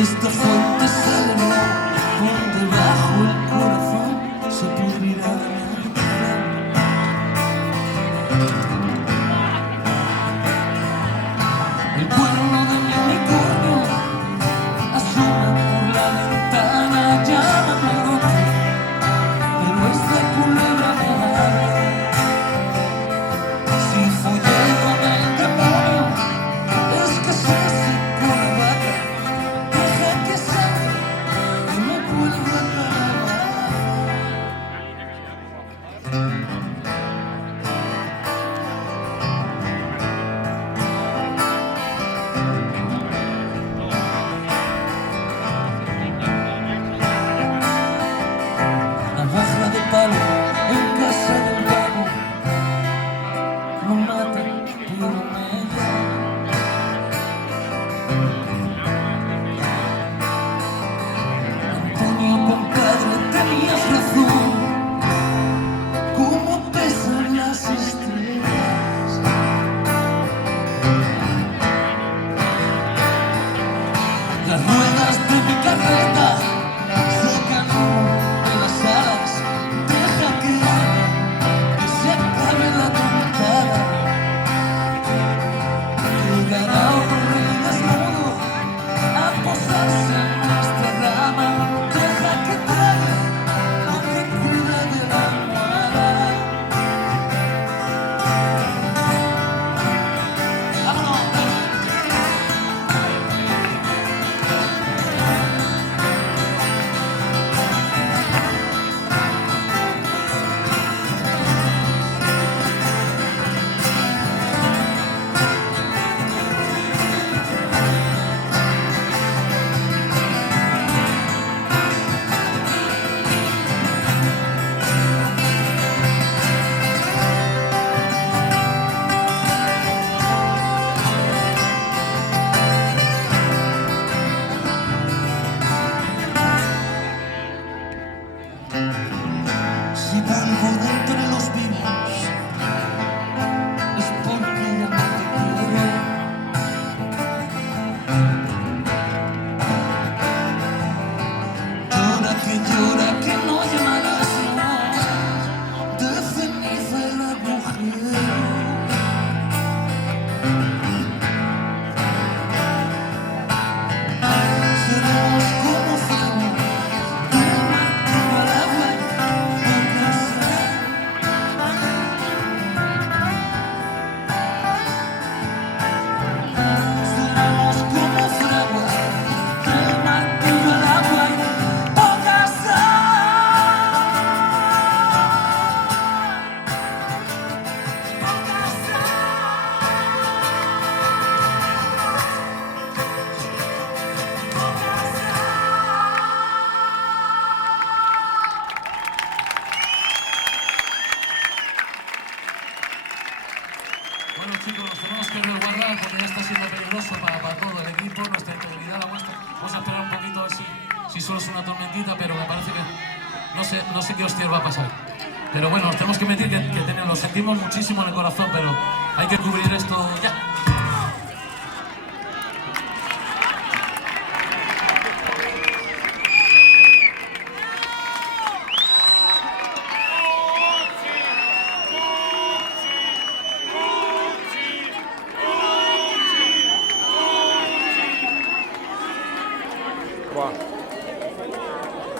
esta fuente saldrá por debajo el corazón, se pudrirá de el pueblo de mi unicornio asoma por la ventana, llama por otro, pero esta culebra me agarra. Si follé con el demonio, es que se secó la vaca. Deja que salga, que me cuelgue a navaja de palo en casa del vago. No mata, pero me llama. Antonio, compadre, tenías razón. Cómo pesan las estrellas. Las ruedas de mi carreta sacan humo de las alas. Deja que arda, que se acabe la tontada. Llegará un rey desnudo a posarse en nuestra rama. Deja que trague lo que queda de la almohada. ¡Vámonos! Si vuelvo de entre los vivos es porque ya no te quiero. Llora que no llamarás más. De ceniza el agujero. Seremos como fuego del martillo al agua. Seremos como fraguas del martillo al agua y poca sal. Poca sal. Poca sal. Bueno, chicos, nos tenemos que resguardar porque ya está siendo peligroso para todo el equipo, nuestra integridad, la vuestra. Vamos a esperar un poquito a ver si solo es una tormentita, pero me parece que no sé qué hostias va a pasar. Pero bueno, nos tenemos que meter, lo sentimos muchísimo en el corazón, pero hay que cubrir esto ya.